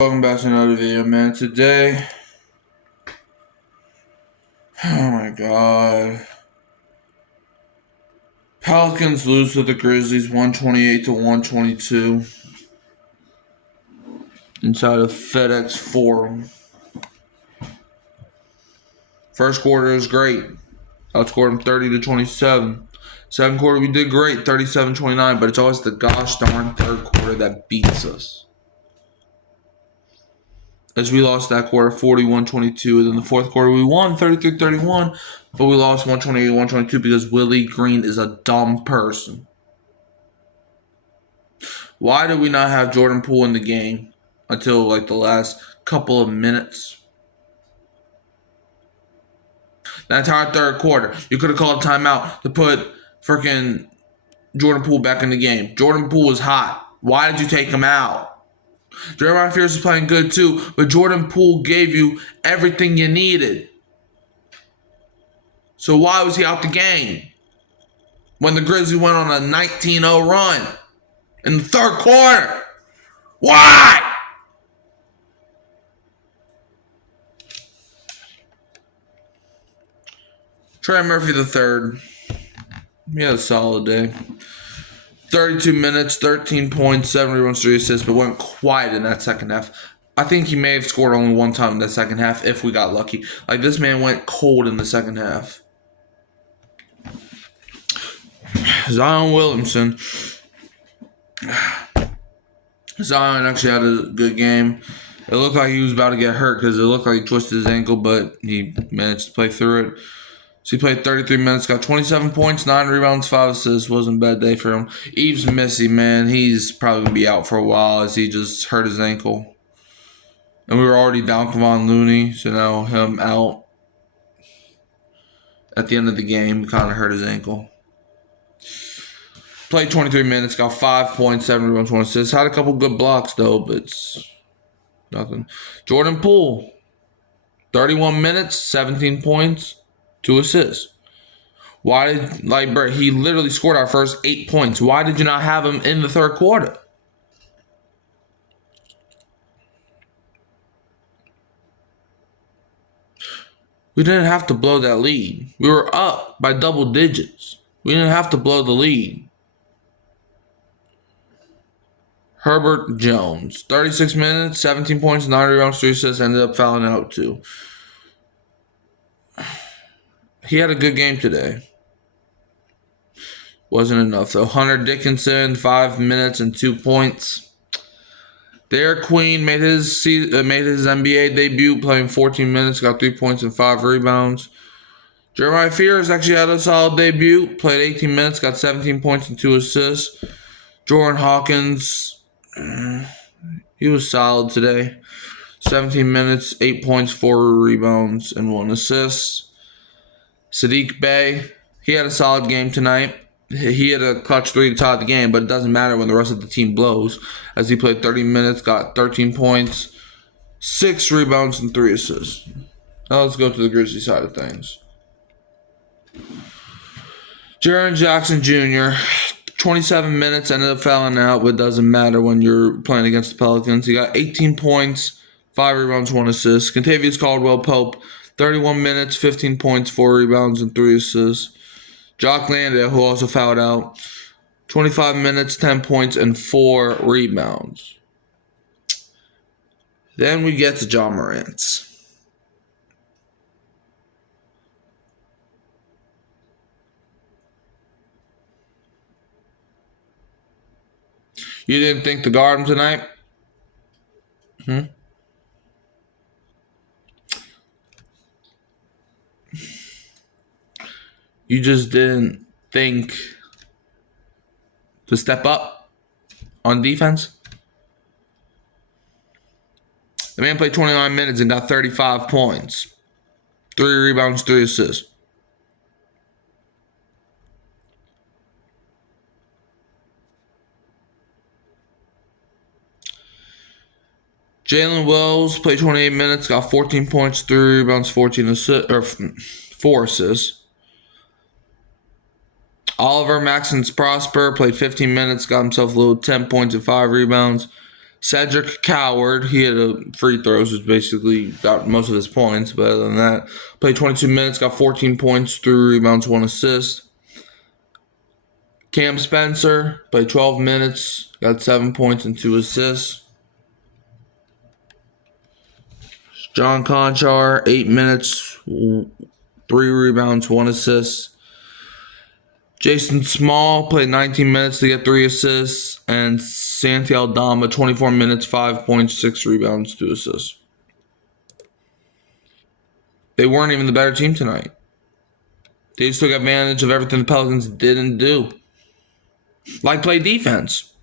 Welcome back to another video, man. Today, oh my god. Pelicans lose to the Grizzlies 128-122 inside of FedEx Forum. First quarter was great. Outscored them 30-27. Second quarter, we did great, 37-29, but it's always the gosh darn third quarter that beats us. As we lost that quarter 41-22, and then the fourth quarter we won 33-31, but we lost 128-122 because Willie Green is a dumb person. Why did we not have Jordan Poole in the game until like the last couple of minutes? The entire third quarter, you could have called a timeout to put freaking Jordan Poole back in the game. Jordan Poole was hot. Why did you take him out? Jeremiah Fears is playing good too, but Jordan Poole gave you everything you needed. So why was he out the game when the Grizzlies went on a 19-0 run in the third quarter? Why? Trey Murphy III, he had a solid day. 32 minutes, 13 points, 7 rebounds, 3 assists, but went quiet in that second half. I think he may have scored only one time in that second half if we got lucky. Like, this man went cold in the second half. Zion Williamson. Zion actually had a good game. It looked like he was about to get hurt because it looked like he twisted his ankle, but he managed to play through it. So he played 33 minutes, got 27 points, 9 rebounds, 5 assists. Wasn't a bad day for him. Yves Missy, man, he's probably going to be out for a while as he just hurt his ankle. And we were already down Kevon Looney, so now him out. At the end of the game, he kind of hurt his ankle. Played 23 minutes, got 5 points, 7 rebounds, 1 assist. Had a couple good blocks, though, but it's nothing. Jordan Poole, 31 minutes, 17 points. 2 assists. Why did, bro, he literally scored our first 8 points. Why did you not have him in the third quarter? We didn't have to blow that lead. We were up by double digits. We didn't have to blow the lead. Herbert Jones, 36 minutes, 17 points, 9 rebounds, 3 assists, ended up fouling out too. He had a good game today. Wasn't enough though. Hunter Dickinson, 5 minutes and 2 points. Derek Queen made his NBA debut, playing 14 minutes, got 3 points and 5 rebounds. Jeremiah Fears actually had a solid debut, played 18 minutes, got 17 points and 2 assists. Jordan Hawkins, he was solid today. 17 minutes, 8 points, 4 rebounds, and 1 assist. Sadiq Bey, he had a solid game tonight. He had a clutch 3 to tie the game, but it doesn't matter when the rest of the team blows, as he played 30 minutes, got 13 points, 6 rebounds, and 3 assists. Now let's go to the Grizzlies side of things. Jaren Jackson Jr., 27 minutes, ended up fouling out, but it doesn't matter when you're playing against the Pelicans. He got 18 points, 5 rebounds, 1 assist. Kentavious Caldwell-Pope, 31 minutes, 15 points, 4 rebounds, and 3 assists. Jock Landale, who also fouled out, 25 minutes, 10 points, and 4 rebounds. Then we get to John Morant. You didn't think to guard him tonight? You just didn't think to step up on defense? The man played 29 minutes and got 35 points. 3 rebounds, 3 assists. Jalen Wells played 28 minutes, got 14 points, 3 rebounds, 14 assists, or 4 assists. Oliver Maxence Prosper played 15 minutes, got himself a little 10 points and 5 rebounds. Cedric Coward, he had a free throws, which basically got most of his points. But other than that, played 22 minutes, got 14 points, 3 rebounds, 1 assist. Cam Spencer played 12 minutes, got 7 points and 2 assists. John Conchar, 8 minutes, 3 rebounds, 1 assist. Jason Small played 19 minutes to get 3 assists. And Santi Aldama, 24 minutes, 5 points, 6 rebounds, 2 assists. They weren't even the better team tonight. They just took advantage of everything the Pelicans didn't do. Like play defense.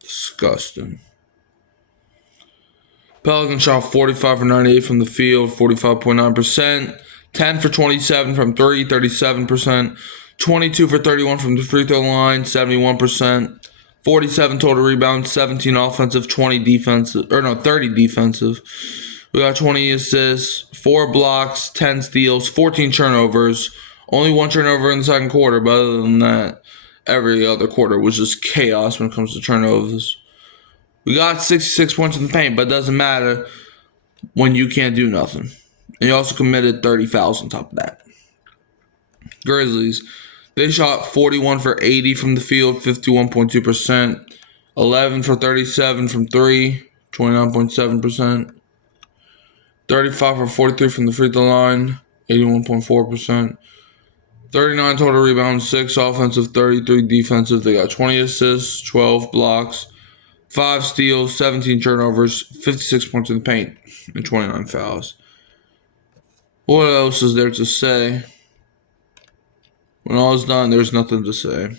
Disgusting. Pelicans shot 45 for 98 from the field, 45.9%. 10 for 27 from 3, 37%. 22 for 31 from the free throw line, 71%. 47 total rebounds, 17 offensive, 30 defensive. We got 20 assists, 4 blocks, 10 steals, 14 turnovers. Only 1 turnover in the second quarter, but other than that, every other quarter was just chaos when it comes to turnovers. We got 66 points in the paint, but it doesn't matter when you can't do nothing. And you also committed 30 fouls on top of that. Grizzlies, they shot 41 for 80 from the field, 51.2%. 11 for 37 from 3, 29.7%. 35 for 43 from the free throw line, 81.4%. 39 total rebounds, 6 offensive, 33 defensive. They got 20 assists, 12 blocks, 5 steals, 17 turnovers, 56 points in the paint, and 29 fouls. What else is there to say? When all is done, there's nothing to say.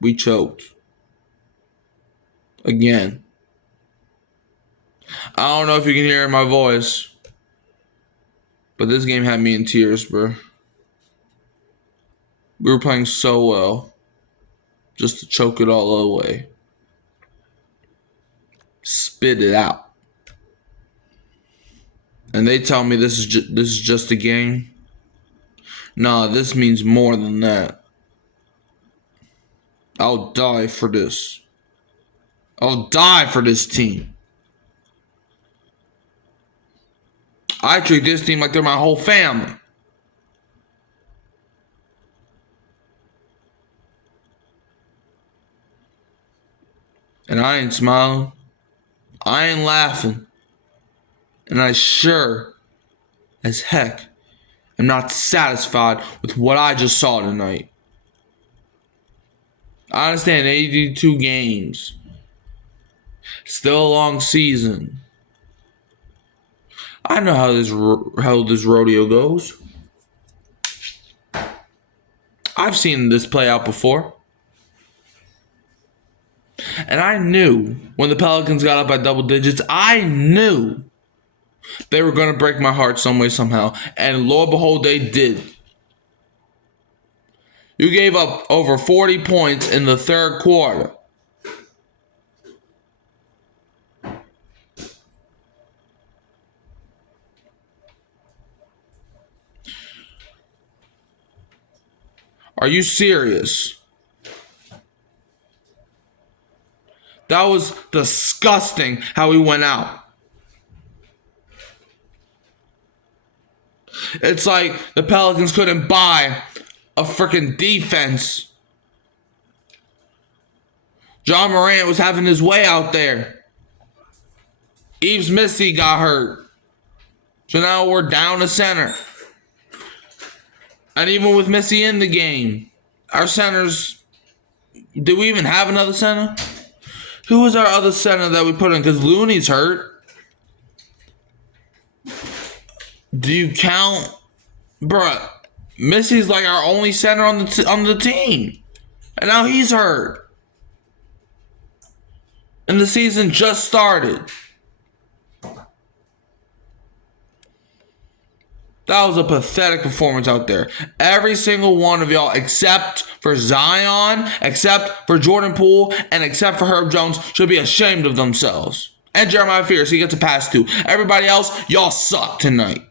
We choked. Again. I don't know if you can hear my voice, but this game had me in tears, bro. We were playing so well, just to choke it all away. Spit it out. And they tell me this is just a game. Nah, this means more than that. I'll die for this. I'll die for this team. I treat this team like they're my whole family. And I ain't smiling. I ain't laughing. And I sure as heck am not satisfied with what I just saw tonight. I understand 82 games. Still a long season. I know how this rodeo goes. I've seen this play out before. And I knew when the Pelicans got up by double digits, I knew they were going to break my heart some way, somehow. And lo and behold, they did. You gave up over 40 points in the third quarter. Are you serious? That was disgusting how he went out. It's like the Pelicans couldn't buy a freaking defense. John Morant was having his way out there. Yves Misty got hurt. So now we're down a center. And even with Missy in the game, our centers, do we even have another center? Who was our other center that we put in? Because Looney's hurt. Do you count? Bruh, Missy's like our only center on the team. And now he's hurt. And the season just started. That was a pathetic performance out there. Every single one of y'all, except for Zion, except for Jordan Poole, and except for Herb Jones, should be ashamed of themselves. And Jeremiah Fierce, he gets a pass too. Everybody else, y'all suck tonight.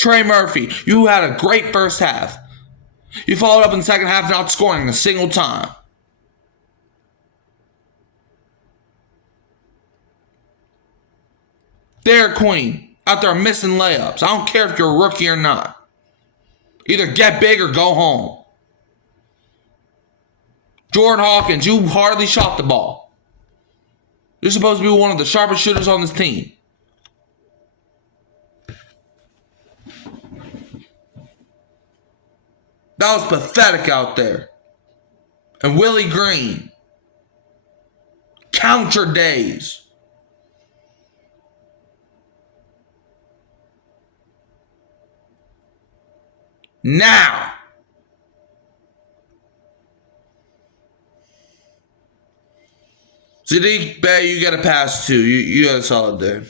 Trey Murphy, you had a great first half. You followed up in the second half not scoring a single time. Derek Queen, out there missing layups. I don't care if you're a rookie or not. Either get big or go home. Jordan Hawkins, you hardly shot the ball. You're supposed to be one of the sharpest shooters on this team. That was pathetic out there. And Willie Green, count your days. Now. Sadiq Bey, you got a pass too. You got a solid day.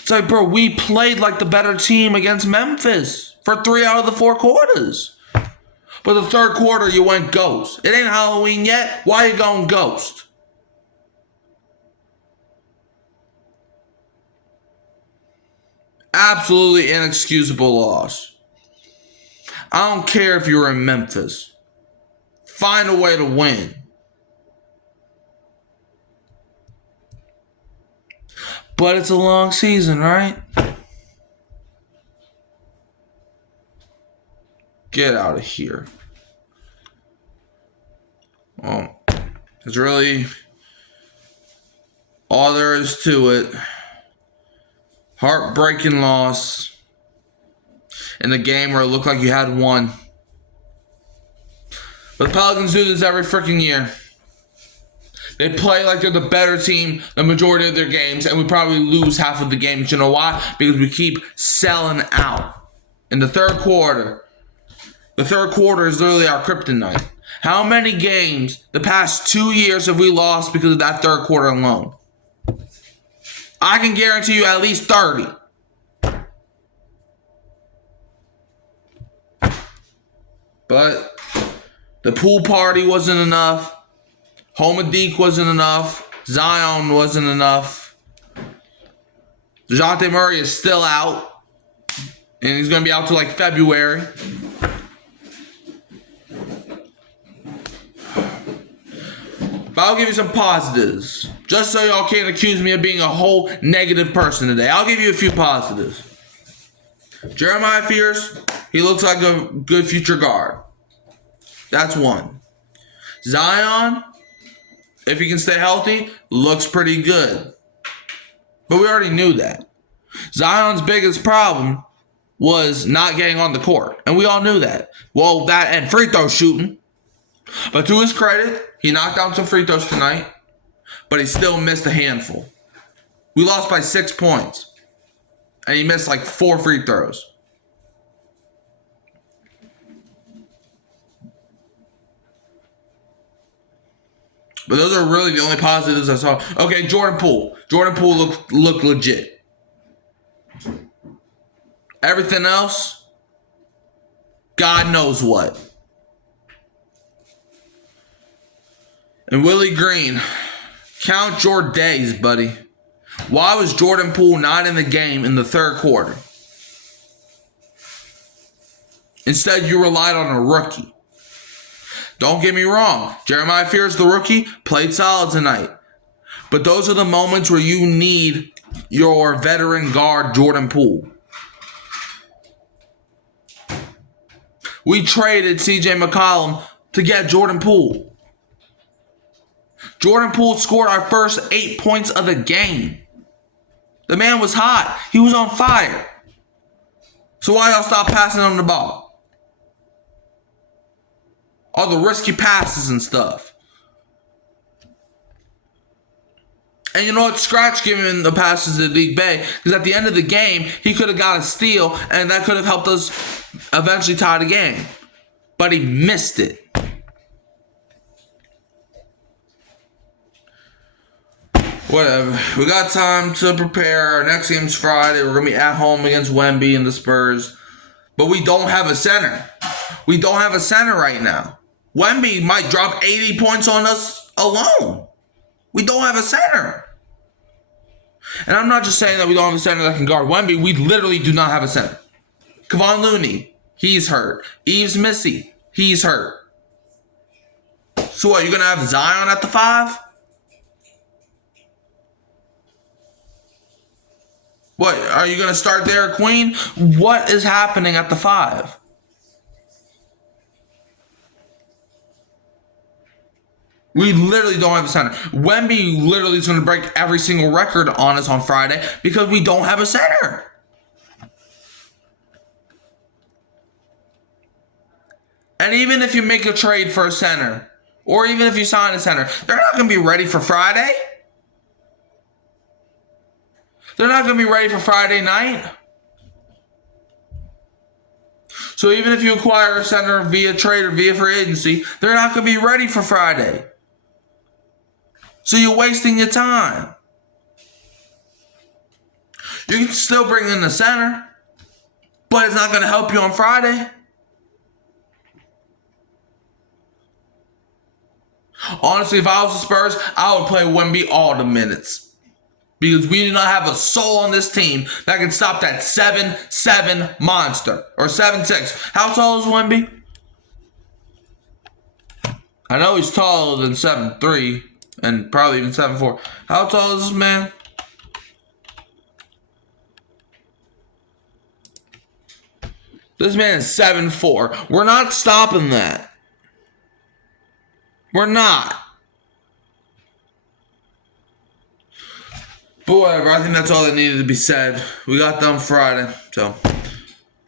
It's like, bro, we played like the better team against Memphis for 3 out of the 4 quarters. But the third quarter, you went ghost. It ain't Halloween yet. Why you going ghost? Absolutely inexcusable loss. I don't care if you're in Memphis. Find a way to win. But it's a long season, right? Get out of here. Well, it's really all there is to it. Heartbreaking loss in the game where it looked like you had won. But the Pelicans do this every freaking year. They play like they're the better team the majority of their games, and we probably lose half of the games. You know why? Because we keep selling out. In the third quarter, is literally our kryptonite. How many games the past 2 years have we lost because of that third quarter alone? I can guarantee you at least 30. But the pool party wasn't enough. Homadik wasn't enough. Zion wasn't enough. DeJounte Murray is still out. And he's going to be out till like February. But I'll give you some positives. Just so y'all can't accuse me of being a whole negative person today. I'll give you a few positives. Jeremiah Fears, he looks like a good future guard. That's one. Zion, if he can stay healthy, looks pretty good. But we already knew that. Zion's biggest problem was not getting on the court. And we all knew that. Well, that and free throw shooting. But to his credit, he knocked down some free throws tonight. But he still missed a handful. We lost by 6 points. And he missed like 4 free throws. But those are really the only positives I saw. Okay, Jordan Poole. Jordan Poole looked legit. Everything else, God knows what. And Willie Green, count your days, buddy. Why was Jordan Poole not in the game in the third quarter? Instead, you relied on a rookie. Don't get me wrong. Jeremiah Fears, the rookie, played solid tonight. But those are the moments where you need your veteran guard, Jordan Poole. We traded CJ McCollum to get Jordan Poole. Jordan Poole scored our first 8 points of the game. The man was hot. He was on fire. So why y'all stop passing him the ball? All the risky passes and stuff. And you know what? Scratch giving the passes to Sadiq Bey, because at the end of the game, he could have got a steal, and that could have helped us eventually tie the game. But he missed it. Whatever. We got time to prepare. Our next game's Friday. We're going to be at home against Wemby and the Spurs. But we don't have a center. We don't have a center right now. Wemby might drop 80 points on us alone. We don't have a center. And I'm not just saying that we don't have a center that can guard Wemby. We literally do not have a center. Kevon Looney, he's hurt. Yves Missy, he's hurt. So what, you're going to have Zion at the 5? What, are you going to start Derek Queen? What is happening at the 5? We literally don't have a center. Wemby literally is going to break every single record on us on Friday because we don't have a center. And even if you make a trade for a center, or even if you sign a center, they're not going to be ready for Friday. They're not going to be ready for Friday night. So even if you acquire a center via trade or via free agency, they're not going to be ready for Friday. So you're wasting your time. You can still bring in the center, but it's not going to help you on Friday. Honestly, if I was the Spurs, I would play Wemby all the minutes. Because we do not have a soul on this team that can stop that 7'7" monster. Or 7'6". How tall is Wemby? I know he's taller than 7'3". And probably even 7'4". How tall is this man? This man is 7'4". We're not stopping that. We're not. But whatever, I think that's all that needed to be said. We got done Friday, so.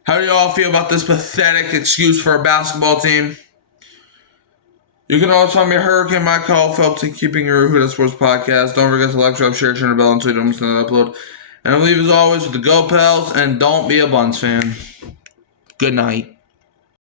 How do y'all feel about this pathetic excuse for a basketball team? You can also tell me Hurricane Mike Caulfield to keeping your Who That Sports podcast. Don't forget to like, subscribe, share, turn the bell until you don't miss another upload. And I'll leave as always with the Go Pels, and don't be a Buns fan. Good night.